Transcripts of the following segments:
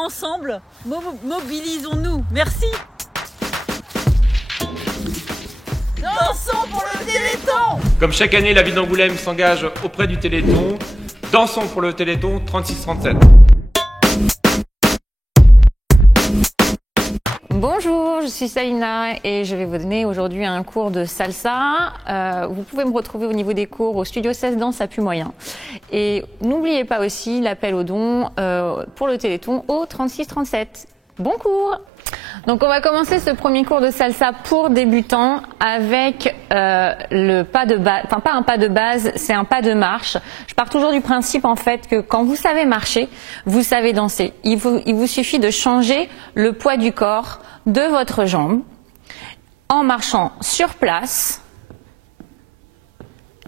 ensemble, mobilisons-nous. Merci. Dansons pour le Téléthon. Comme chaque année, la ville d'Angoulême s'engage auprès du Téléthon. Dansons pour le Téléthon 36-37. Bonjour, je suis Salina et je vais vous donner aujourd'hui un cours de salsa. Vous pouvez me retrouver au niveau des cours au Studio 16 Danse à Puy-Moyen. Et n'oubliez pas aussi l'appel aux dons pour le Téléthon au 36-37. Bon cours! Donc on va commencer ce premier cours de salsa pour débutants avec le pas de base, enfin pas un pas de base, c'est un pas de marche. Je pars toujours du principe en fait que quand vous savez marcher, vous savez danser. Il vous suffit de changer le poids du corps de votre jambe en marchant sur place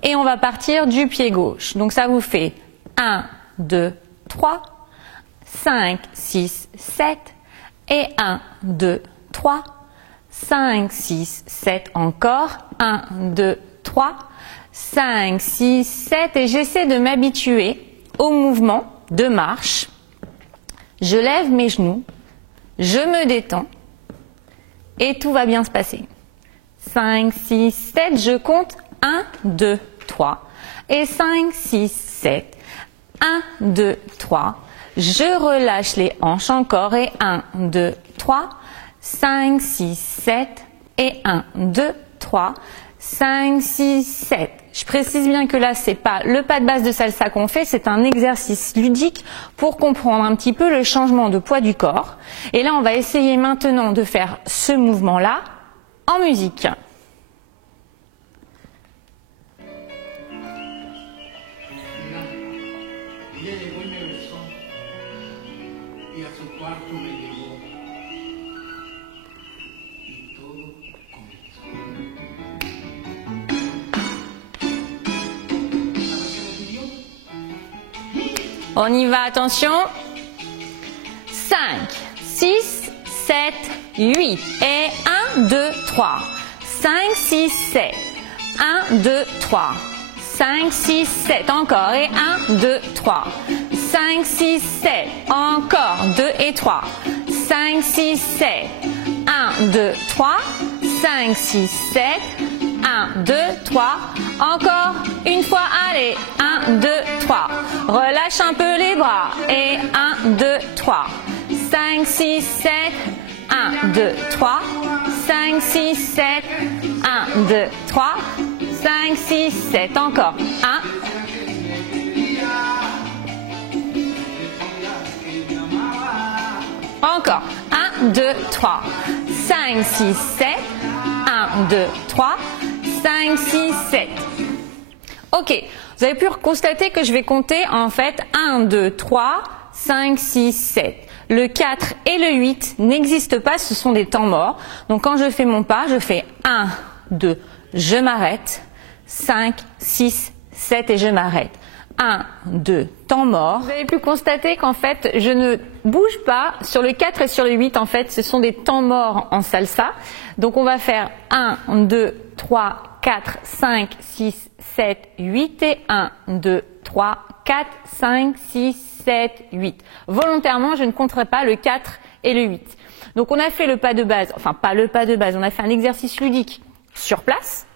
et on va partir du pied gauche. Donc ça vous fait 1, 2, 3, 5, 6, 7 et 1, 2, 3, 5, 6, 7 encore, 1, 2, 3, 5, 6, 7 et j'essaie de m'habituer au mouvement de marche. Je lève mes genoux, je me détends et tout va bien se passer. 5, 6, 7, je compte 1, 2, 3 et 5, 6, 7, 1, 2, 3. Je relâche les hanches encore et 1, 2, 3, 5, 6, 7 et 1, 2, 3, 5, 6, 7. Je précise bien que là, c'est pas le pas de base de salsa qu'on fait, c'est un exercice ludique pour comprendre un petit peu le changement de poids du corps. Et là, on va essayer maintenant de faire ce mouvement-là en musique. On y va, attention. 5, 6, 7, 8 et 1, 2, 3. 5, 6, 7. 1, 2, 3. 5, 6, 7. Encore et 1, 2, 3. 5, 6, 7. Encore 2 et 3. 5, 6, 7. 1, 2, 3. 5, 6, 7. 1, 2, 3. Encore une fois, allez. 1, 2, 3. Relâche un peu les bras. Et 1, 2, 3. 5, 6, 7. 1, 2, 3. 5, 6, 7. 1, 2, 3. 5, 6, 7. Encore. 1. Encore. 1, 2, 3. 5, 6, 7. 1, 2, 3. 5, 6, 7. Ok, vous avez pu constater que je vais compter en fait 1, 2, 3, 5, 6, 7. Le 4 et le 8 n'existent pas, ce sont des temps morts. Donc quand je fais mon pas, je fais 1, 2, je m'arrête, 5, 6, 7 et je m'arrête. 1, 2, temps mort. Vous avez pu constater qu'en fait, je ne bouge pas. Sur le 4 et sur le 8, en fait, ce sont des temps morts en salsa. Donc on va faire 1, 2, 3, 4, 5, 6, 7, 8 et 1, 2, 3, 4, 5, 6, 7, 8. Volontairement, je ne compterai pas le 4 et le 8. Donc on a fait le pas de base, enfin pas le pas de base, on a fait un exercice ludique sur place.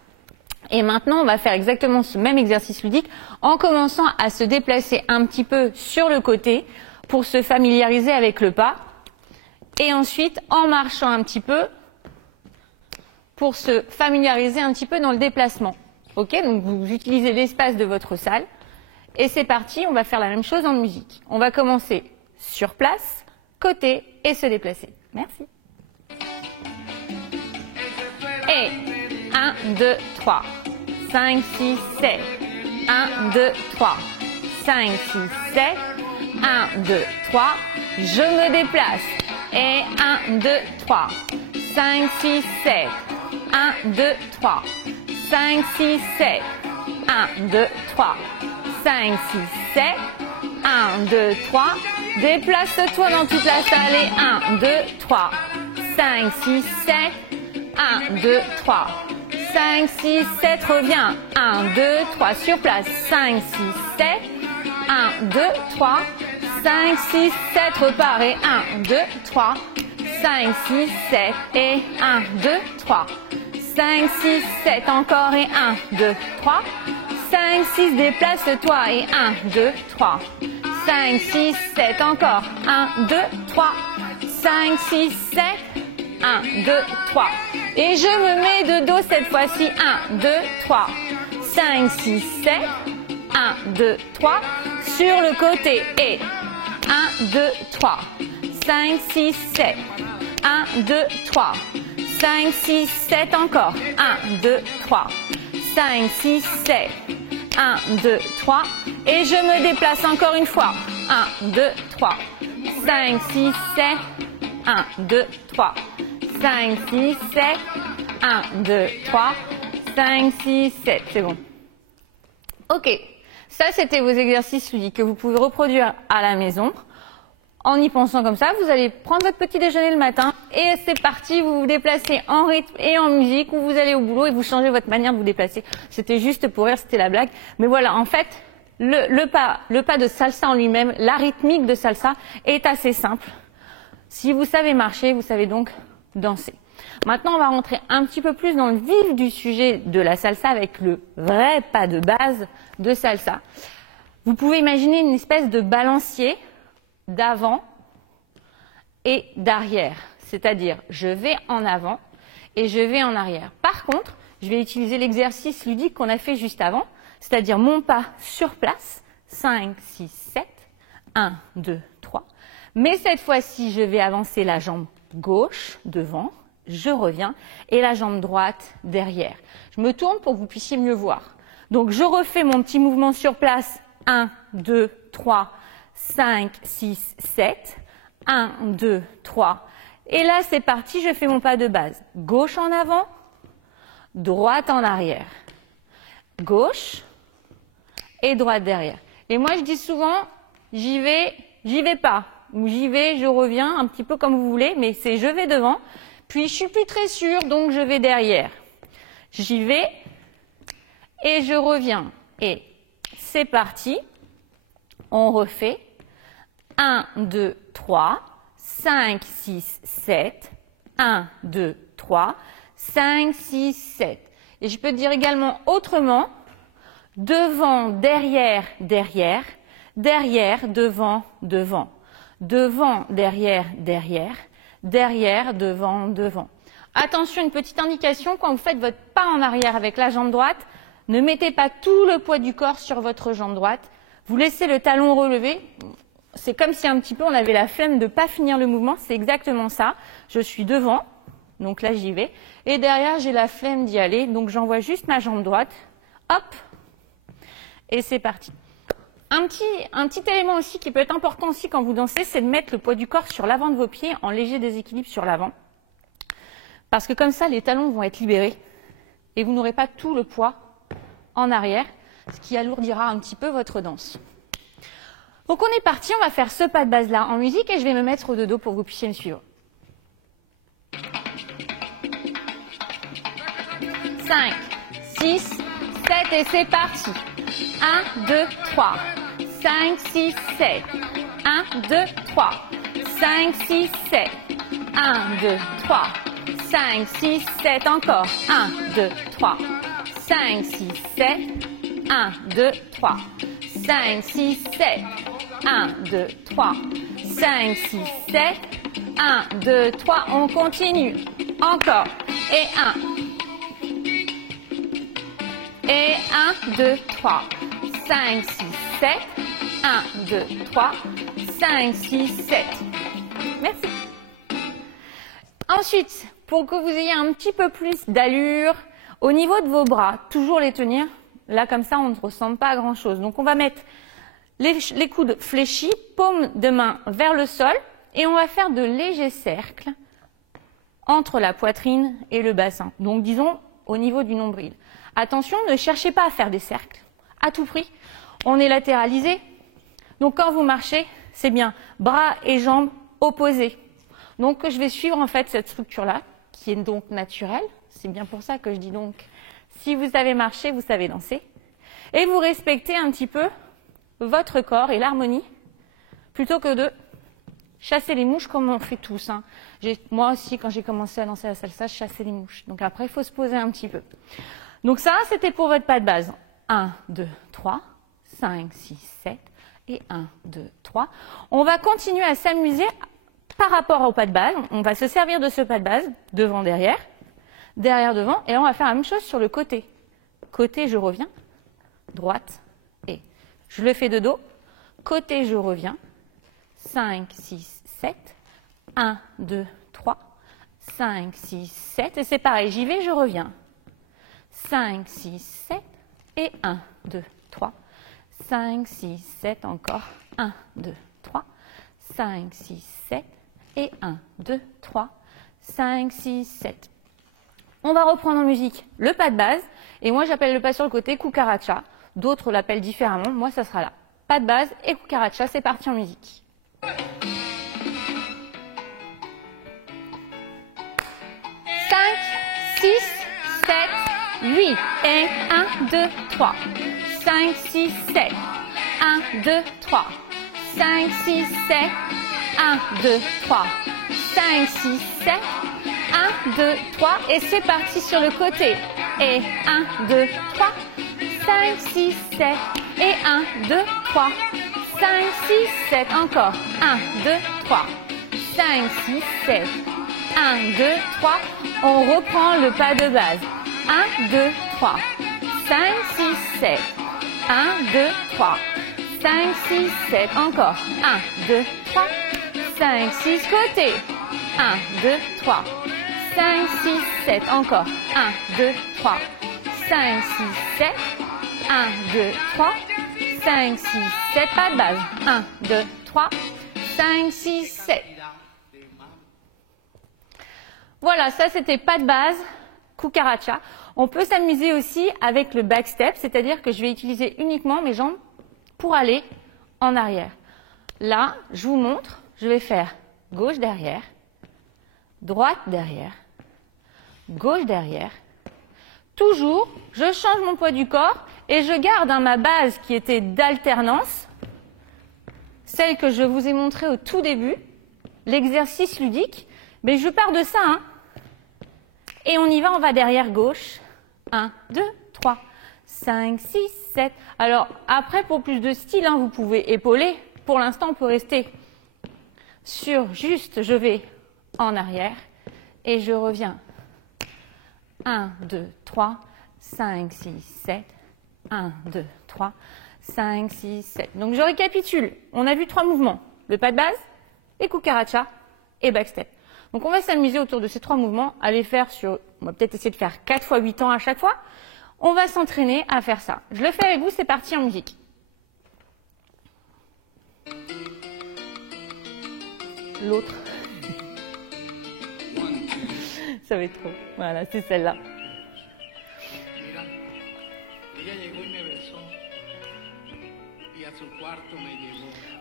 Et maintenant, on va faire exactement ce même exercice ludique en commençant à se déplacer un petit peu sur le côté pour se familiariser avec le pas. Et ensuite, en marchant un petit peu pour se familiariser un petit peu dans le déplacement. Ok, donc vous utilisez l'espace de votre salle. Et c'est parti, on va faire la même chose en musique. On va commencer sur place, côté et se déplacer. Merci. Et 1, 2, 3, 5, 6, 7, 1, 2, 3, 5, 6, 7, 1, 2, 3, je me déplace, et 1, 2, 3, 5, 6, 7, 1, 2, 3, 5, 6, 7, 1, 2, 3, 5, 6, 7, 1, 2, 3, déplace-toi dans toute la salle, et 1, 2, 3, 5, 6, 7, 1, 2, 3, 5, 6, 7, reviens, 1, 2, 3, sur place, 5, 6, 7, 1, 2, 3, 5, 6, 7, repart et 1, 2, 3, 5, 6, 7 et 1, 2, 3, 5, 6, 7 encore et 1, 2, 3, 5, 6, déplace-toi et 1, 2, 3, 5, 6, 7 encore, 1, 2, 3, 5, 6, 7, 1, 2, 3. Et je me mets de dos cette fois-ci, 1, 2, 3, 5, 6, 7, 1, 2, 3, sur le côté et 1, 2, 3, 5, 6, 7, 1, 2, 3, 5, 6, 7 encore, 1, 2, 3, 5, 6, 7, 1, 2, 3, et je me déplace encore une fois, 1, 2, 3, 5, 6, 7, 1, 2, 3, 5, 6, 7, 1, 2, 3, 5, 6, 7, c'est bon. Ok, ça c'était vos exercices ludiques que vous pouvez reproduire à la maison. En y pensant comme ça, vous allez prendre votre petit déjeuner le matin et c'est parti, vous vous déplacez en rythme et en musique ou vous allez au boulot et vous changez votre manière de vous déplacer. C'était juste pour rire, c'était la blague. Mais voilà, en fait, le pas de salsa en lui-même, la rythmique de salsa est assez simple. Si vous savez marcher, vous savez donc danser. Maintenant, on va rentrer un petit peu plus dans le vif du sujet de la salsa avec le vrai pas de base de salsa. Vous pouvez imaginer une espèce de balancier d'avant et d'arrière. C'est-à-dire, je vais en avant et je vais en arrière. Par contre, je vais utiliser l'exercice ludique qu'on a fait juste avant, c'est-à-dire mon pas sur place, 5, 6, 7, 1, 2, 3. Mais cette fois-ci, je vais avancer la jambe gauche devant, je reviens, et la jambe droite derrière. Je me tourne pour que vous puissiez mieux voir. Donc, je refais mon petit mouvement sur place, 1, 2, 3, 5, 6, 7, 1, 2, 3. Et là, c'est parti, je fais mon pas de base. Gauche en avant, droite en arrière. Gauche et droite derrière. Et moi, je dis souvent, j'y vais pas. Ou j'y vais, je reviens, un petit peu comme vous voulez, mais c'est je vais devant. Puis, je suis plus très sûre, donc je vais derrière. J'y vais et je reviens. Et c'est parti. On refait. 1, 2, 3, 5, 6, 7, 1, 2, 3, 5, 6, 7. Et je peux dire également autrement, devant, derrière, derrière, derrière, devant, devant, devant, derrière, derrière, derrière, devant, devant. Attention, une petite indication, quand vous faites votre pas en arrière avec la jambe droite, ne mettez pas tout le poids du corps sur votre jambe droite. Vous laissez le talon relevé. C'est comme si un petit peu on avait la flemme de ne pas finir le mouvement, c'est exactement ça. Je suis devant, donc là j'y vais, et derrière j'ai la flemme d'y aller, donc j'envoie juste ma jambe droite, hop, et c'est parti. Un petit élément aussi qui peut être important aussi quand vous dansez, c'est de mettre le poids du corps sur l'avant de vos pieds en léger déséquilibre sur l'avant. Parce que comme ça, les talons vont être libérés et vous n'aurez pas tout le poids en arrière, ce qui alourdira un petit peu votre danse. Donc on est parti, on va faire ce pas de base là en musique et je vais me mettre de dos pour que vous puissiez me suivre. 5, 6, 7 et c'est parti. 1, 2, 3, 5, 6, 7, 1, 2, 3, 5, 6, 7, 1, 2, 3, 5, 6, 7 encore, 1, 2, 3, 5, 6, 7, 1, 2, 3, 5, 6, 7, 1, 2, 3, 5, 6, 7, 1, 2, 3, on continue, encore, et 1, et 1, 2, 3, 5, 6, 7, 1, 2, 3, 5, 6, 7. Merci. Ensuite, pour que vous ayez un petit peu plus d'allure, au niveau de vos bras, toujours les tenir. Là, comme ça, on ne ressemble pas à grand-chose. Donc, on va mettre les coudes fléchis, paume de main vers le sol, et on va faire de légers cercles entre la poitrine et le bassin. Donc, disons, au niveau du nombril. Attention, ne cherchez pas à faire des cercles. À tout prix, on est latéralisé. Donc, quand vous marchez, c'est bien bras et jambes opposés. Donc, je vais suivre en fait cette structure-là, qui est donc naturelle. C'est bien pour ça que je dis donc, si vous savez marcher, vous savez danser. Et vous respectez un petit peu votre corps et l'harmonie plutôt que de chasser les mouches comme on fait tous. Hein. Moi aussi, quand j'ai commencé à danser la salsa, je chassais les mouches. Donc après, il faut se poser un petit peu. Donc ça, c'était pour votre pas de base. 1, 2, 3, 5, 6, 7 et 1, 2, 3. On va continuer à s'amuser par rapport au pas de base. On va se servir de ce pas de base, devant, derrière, derrière, devant, et on va faire la même chose sur le côté. Côté, je reviens, droite, et je le fais de dos. Côté, je reviens, 5, 6, 7, 1, 2, 3, 5, 6, 7, et c'est pareil, j'y vais, je reviens. 5, 6, 7, et 1, 2, 3, 5, 6, 7, encore, 1, 2, 3, 5, 6, 7, et 1, 2, 3, 5, 6, 7. On va reprendre en musique le pas de base, et moi j'appelle le pas sur le côté cucaracha, d'autres l'appellent différemment, moi ça sera là. Pas de base et cucaracha, c'est parti en musique. 5, 6, 7, 8, et 1, 2, 3, 5, 6, 7, 1, 2, 3, 5, 6, 7, 1, 2, 3, 5, 6, 7, 1, 2, 3, et c'est parti sur le côté, et 1, 2, 3, 5, 6, 7, et 1, 2, 3, 5, 6, 7, encore, 1, 2, 3, 5, 6, 7, 1, 2, 3, on reprend le pas de base, 1, 2, 3, 5, 6, 7, 1, 2, 3, 5, 6, 7, encore, 1, 2, 3, 5, 6, côté, 1, 2, 3, 5, 6, 7, encore, 1, 2, 3, 5, 6, 7, 1, 2, 3, 5, 6, 7, pas de base, 1, 2, 3, 5, 6, 7. Voilà, ça c'était pas de base, cucaracha. On peut s'amuser aussi avec le back step, c'est-à-dire que je vais utiliser uniquement mes jambes pour aller en arrière. Là, je vous montre, je vais faire gauche derrière, droite derrière, gauche derrière. Toujours, je change mon poids du corps et je garde ma base qui était d'alternance, celle que je vous ai montrée au tout début, l'exercice ludique, mais je pars de ça, hein. Et on y va, on va derrière gauche, 1, 2, 3, 5, 6, 7. Alors après, pour plus de style, hein, vous pouvez épauler. Pour l'instant, on peut rester sur juste, je vais en arrière et je reviens. 1, 2, 3, 5, 6, 7, 1, 2, 3, 5, 6, 7. Donc je récapitule. On a vu 3 mouvements. Le pas de base, et cucaracha, et backstep. Donc on va s'amuser autour de ces 3 mouvements, à les faire sur, on va peut-être essayer de faire 4 fois 8 ans à chaque fois. On va s'entraîner à faire ça. Je le fais avec vous, c'est parti en musique. L'autre. Ça va être trop. Voilà, c'est celle-là.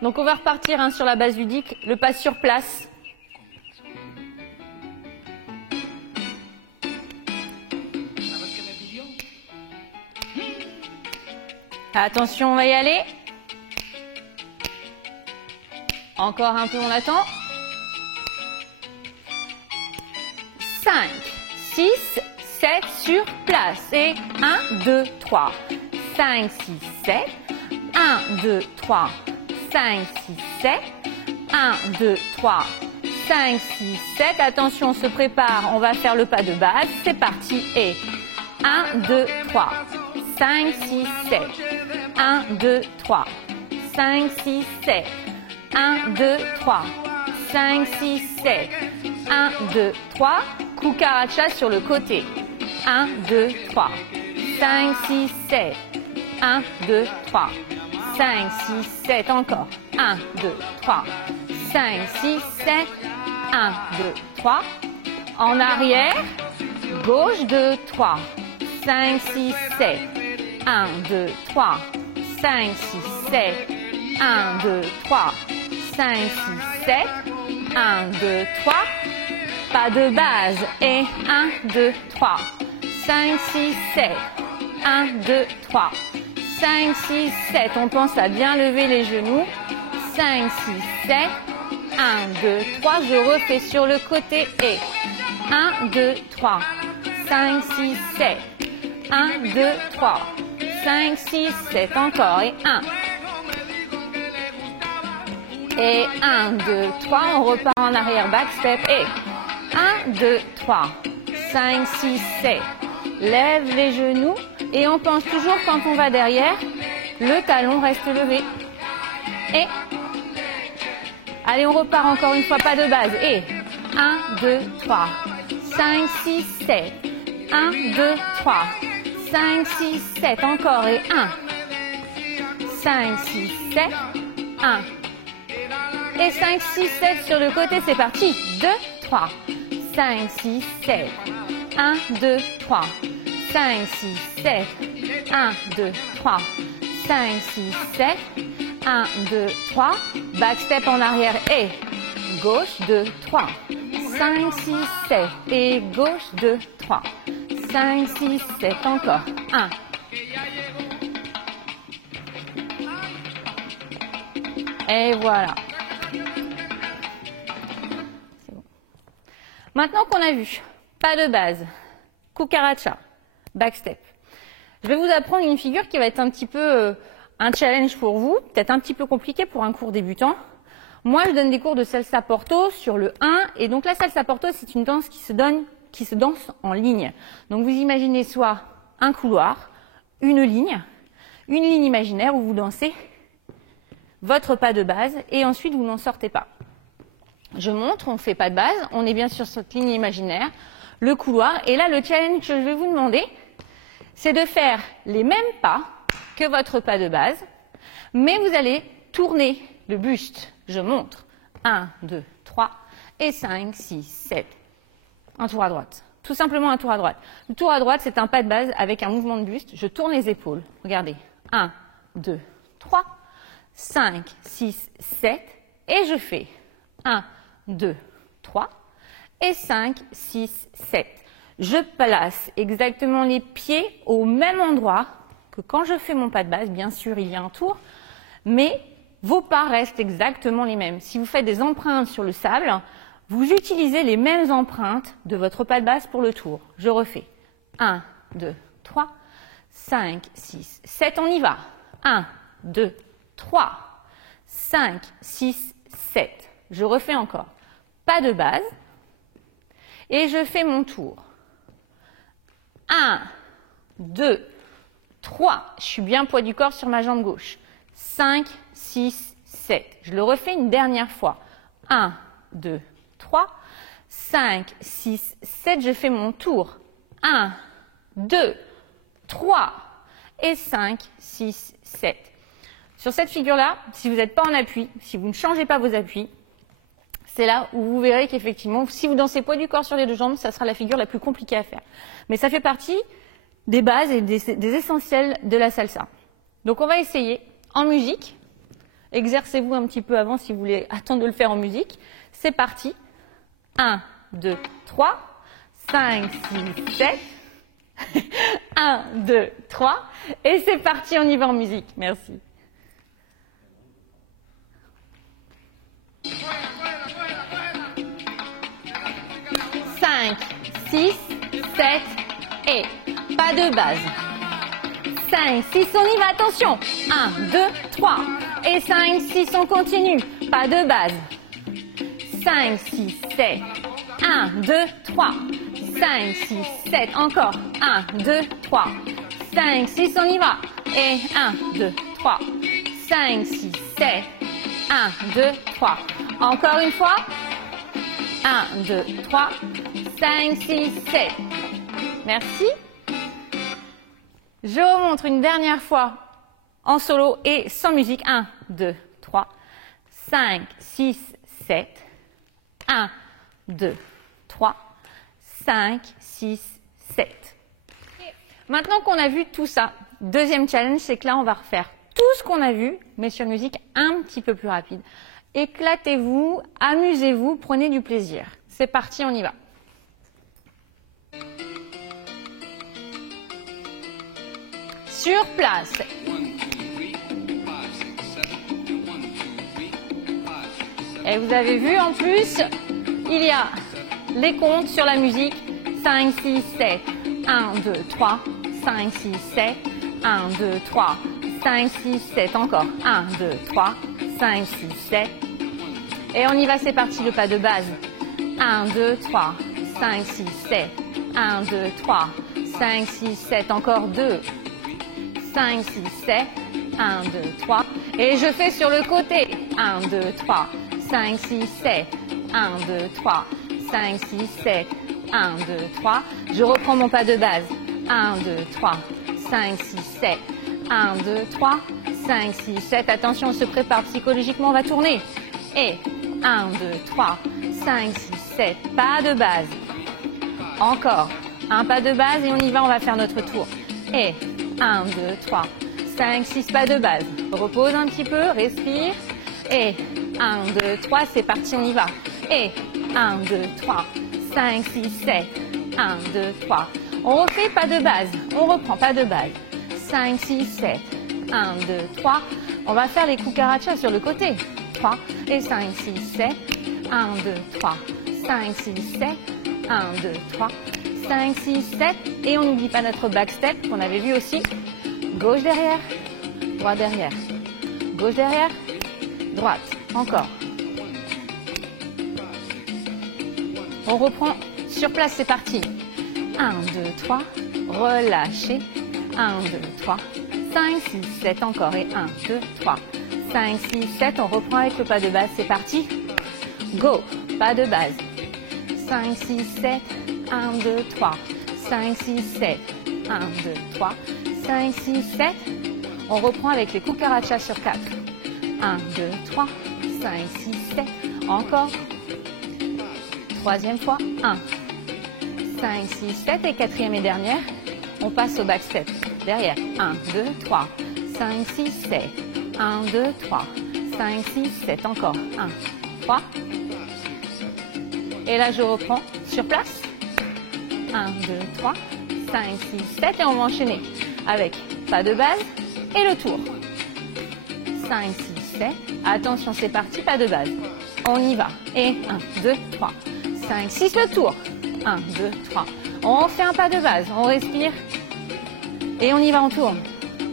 Donc on va repartir, hein, sur la base ludique, le pas sur place. Attention, on va y aller. Encore un peu, on attend. 5, 6, 7 sur place. Et 1, 2, 3, 5, 6, 7. 1, 2, 3, 5, 6, 7. 1, 2, 3, 5, 6, 7. Attention, on se prépare. On va faire le pas de base. C'est parti. Et 1, 2, 3, 5, 6, 7. 1, 2, 3, 5, 6, 7. 1, 2, 3, 5, 6, 7. 1, 2, 3. Cucaracha sur le côté. 1, 2, 3, 5, 6, 7. 1, 2, 3, 5, 6, 7. Encore. 1, 2, 3, 5, 6, 7. 1, 2, 3. En arrière. Gauche, 2, 3, 5, 6, 7. 1, 2, 3, 5, 6, 7. 1, 2, 3, 5, 6, 7. 1, 2, 3. Pas de base. Et 1, 2, 3, 5, 6, 7. 1, 2, 3, 5, 6, 7. On pense à bien lever les genoux. 5, 6, 7. 1, 2, 3. Je refais sur le côté et 1, 2, 3. 5, 6, 7. 1, 2, 3. 5, 6, 7. Encore et 1. Et 1, 2, 3. On repart en arrière, back step et 1, 2, 3. 5, 6, 7. Lève les genoux et on pense toujours quand on va derrière, le talon reste levé. Et allez, on repart encore une fois, pas de base. Et 1, 2, 3. 5, 6, 7. 1, 2, 3. 5, 6, 7. Encore et 1. 5, 6, 7. 1. Et 5, 6, 7 sur le côté, c'est parti. 2, 3. 5, 6, 7. 1, 2, 3. 5, 6, 7. 1, 2, 3. 5, 6, 7. 1, 2, 3. Back step en arrière et gauche, 2, 3. 5, 6, 7. Et gauche, 2, 3. 5, 6, 7. Encore. 1. Et voilà. C'est bon. Maintenant qu'on a vu, pas de base, cucaracha, back step. Je vais vous apprendre une figure qui va être un petit peu un challenge pour vous, peut-être un petit peu compliqué pour un cours débutant. Moi, je donne des cours de salsa porto sur le 1. Et donc la salsa porto, c'est une danse qui se danse en ligne. Donc vous imaginez soit un couloir, une ligne imaginaire où vous dansez votre pas de base et ensuite vous n'en sortez pas. Je montre, on ne fait pas de base, on est bien sur cette ligne imaginaire, le couloir. Et là, le challenge que je vais vous demander, c'est de faire les mêmes pas que votre pas de base, mais vous allez tourner le buste. Je montre. 1, 2, 3 et 5, 6, 7. Un tour à droite. Tout simplement un tour à droite. Le tour à droite, c'est un pas de base avec un mouvement de buste. Je tourne les épaules. Regardez. 1, 2, 3, 5, 6, 7. Et je fais 1, 2, 3 et 5, 6, 7. Je place exactement les pieds au même endroit que quand je fais mon pas de base. Bien sûr, il y a un tour, mais vos pas restent exactement les mêmes. Si vous faites des empreintes sur le sable, vous utilisez les mêmes empreintes de votre pas de base pour le tour. Je refais. 1, 2, 3, 5, 6, 7. On y va. 1, 2, 3, 5, 6, 7. Je refais encore. Pas de base. Et je fais mon tour. 1, 2, 3. Je suis bien poids du corps sur ma jambe gauche. 5, 6, 7. Je le refais une dernière fois. 1, 2, 3, 5, 6, 7. Je fais mon tour. 1, 2, 3 et 5, 6, 7. Sur cette figure-là, si vous n'êtes pas en appui, si vous ne changez pas vos appuis, c'est là où vous verrez qu'effectivement, si vous dansez poids du corps sur les deux jambes, ça sera la figure la plus compliquée à faire. Mais ça fait partie des bases et des essentiels de la salsa. Donc on va essayer en musique. Exercez-vous un petit peu avant si vous voulez attendre de le faire en musique. C'est parti. 1, 2, 3, 5, 6, 7. 1, 2, 3. Et c'est parti, on y va en musique. Merci. Cinq, 6, 7 et pas de base. 5, 6, on y va, attention. 1, 2, 3 et 5, 6, on continue. Pas de base. 5, 6, 7. 1, 2, 3. 5, 6, 7. Encore. 1, 2, 3. 5, 6, on y va. Et 1, 2, 3. 5, 6, 7. 1, 2, 3. Encore une fois. 1, 2, 3. 5, 6, 7. Merci. Je remontre une dernière fois en solo et sans musique. 1, 2, 3, 5, 6, 7. 1, 2, 3, 5, 6, 7. Maintenant qu'on a vu tout ça, deuxième challenge, c'est que là, on va refaire tout ce qu'on a vu, mais sur musique un petit peu plus rapide. Éclatez-vous, amusez-vous, prenez du plaisir. C'est parti, on y va. Sur place. Et vous avez vu en plus, il y a les comptes sur la musique. 5, 6, 7. 1, 2, 3. 5, 6, 7. 1, 2, 3. 5, 6, 7. Encore. 1, 2, 3. 5, 6, 7. Et on y va, c'est parti, le pas de base. 1, 2, 3. 5, 6, 7. 1, 2, 3. 5, 6, 7. Encore 2. 5, 6, 7. 1, 2, 3. Et je fais sur le côté. 1, 2, 3. 5, 6, 7. 1, 2, 3. 5, 6, 7. 1, 2, 3. Je reprends mon pas de base. 1, 2, 3. 5, 6, 7. 1, 2, 3. 5, 6, 7. Attention, on se prépare psychologiquement, on va tourner. Et 1, 2, 3. 5, 6, 7. Pas de base. Encore. Un pas de base et on y va, on va faire notre tour. Et 1, 2, 3. 5, 6, pas de base. Repose un petit peu, respire. Et 1, 2, 3, c'est parti, on y va. Et 1, 2, 3, 5, 6, 7. 1, 2, 3. On refait pas de base. On reprend pas de base. 5, 6, 7. 1, 2, 3. On va faire les cucarachas sur le côté. 3 et 5, 6, 7. 1, 2, 3. 5, 6, 7. 1, 2, 3. 5, 6, 7. Et on n'oublie pas notre back step qu'on avait vu aussi. Gauche derrière, droite derrière. Gauche derrière, droite. Encore. On reprend sur place, c'est parti. 1, 2, 3. Relâchez. 1, 2, 3. 5, 6, 7. Encore. Et 1, 2, 3. 5, 6, 7. On reprend avec le pas de base, c'est parti. Go. Pas de base. 5, 6, 7. 1, 2, 3. 5, 6, 7. 1, 2, 3. 5, 6, 7. On reprend avec les cucarachas sur 4. 1, 2, 3. 5, 6, 7. Encore. Troisième fois. 1. 5, 6, 7. Et quatrième et dernière. On passe au back step. Derrière. 1, 2, 3. 5, 6, 7. 1, 2, 3. 5, 6, 7. Encore. 1, 3. Et là, je reprends sur place. 1, 2, 3. 5, 6, 7. Et on va enchaîner avec pas de base et le tour. 5, 6, 7. Attention, c'est parti, pas de base. On y va. Et 1, 2, 3. 5, 6, le tour. 1, 2, 3. On fait un pas de base. On respire. Et on y va, on tourne.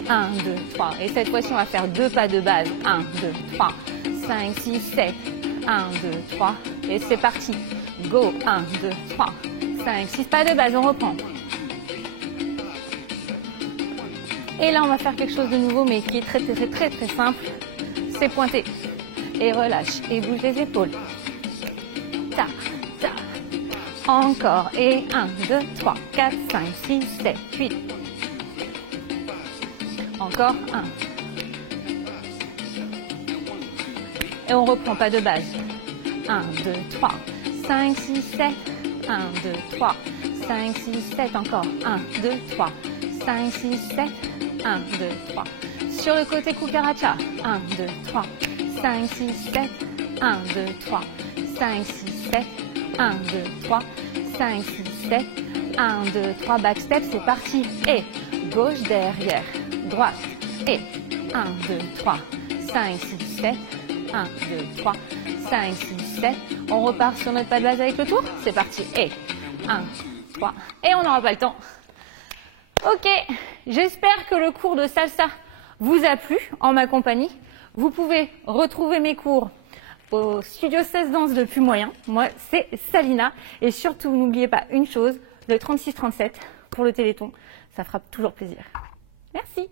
1, 2, 3. Et cette fois-ci, on va faire deux pas de base. 1, 2, 3. 5, 6, 7. 1, 2, 3. Et c'est parti. Go. 1, 2, 3. 5, 6, pas de base. On reprend. Et là, on va faire quelque chose de nouveau, mais qui est très, très, très, très simple. C'est pointer. Et relâche. Et bouge les épaules. Ta, ta. Encore. Et 1, 2, 3, 4, 5, 6, 7, 8. Encore. 1. Et on reprend pas de base. 1, 2, 3, 5, 6, 7. 1, 2, 3, 5, 6, 7. Encore. 1, 2, 3, 5, 6, 7. 1, 2, 3. Sur le côté cucaracha. 1, 2, 3, 5, 6, 7. 1, 2, 3, 5, 6, 7. 1, 2, 3, 5, 6, 7. 1, 2, 3. Back step, c'est parti. Et gauche derrière. Droite. Et 1, 2, 3, 5, 6, 7. 1, 2, 3, 5, 6, 7. On repart sur notre pas de base avec le tour. C'est parti. Et 1, 3. Et on n'aura pas le temps. Ok, j'espère que le cours de salsa vous a plu en ma compagnie. Vous pouvez retrouver mes cours au Studio 16 Danse de Puy-Moyen. Moi, c'est Salina. Et surtout, n'oubliez pas une chose, le 36-37 pour le Téléthon. Ça fera toujours plaisir. Merci.